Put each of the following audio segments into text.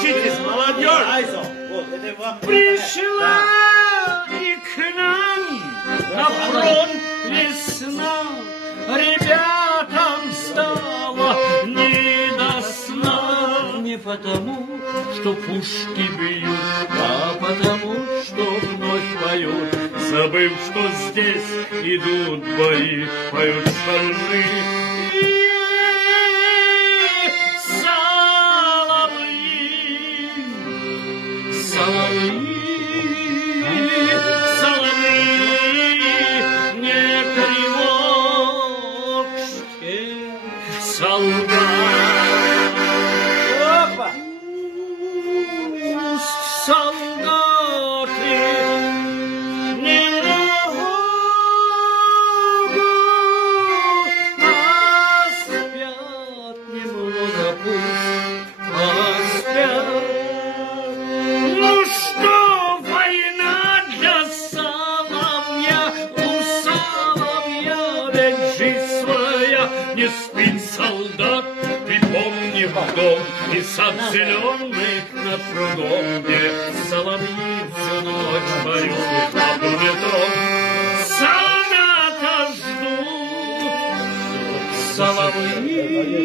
Учитесь, молодежь! Пришла и к нам на фронт весна, ребятам стало не до сна. Не потому, что пушки бьют, а потому, что вновь поют. Забыв, что здесь идут бои, поют штаны. Соловьи, не тревожьте солдат. Опа! Пусть солдаты немного поспят, немного пусть поспят. Не спит солдат, припомни в дом, и сад зеленый над прудом, где соловьи всю ночь поют над метром. Солдата ждут соловьи,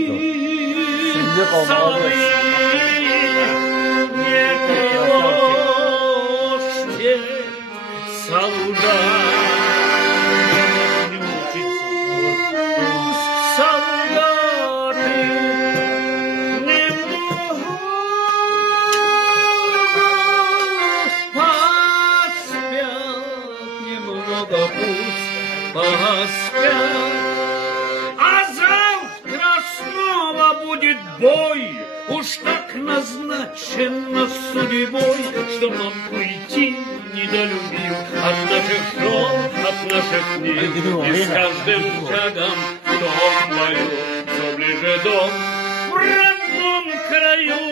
соловьи, не тревожьте солдат. А завтра снова будет бой, уж так назначено судьбой, что нам уйти недолюбив от наших жен, от наших книг. И с каждым шагом в том бою все ближе дом в родном краю.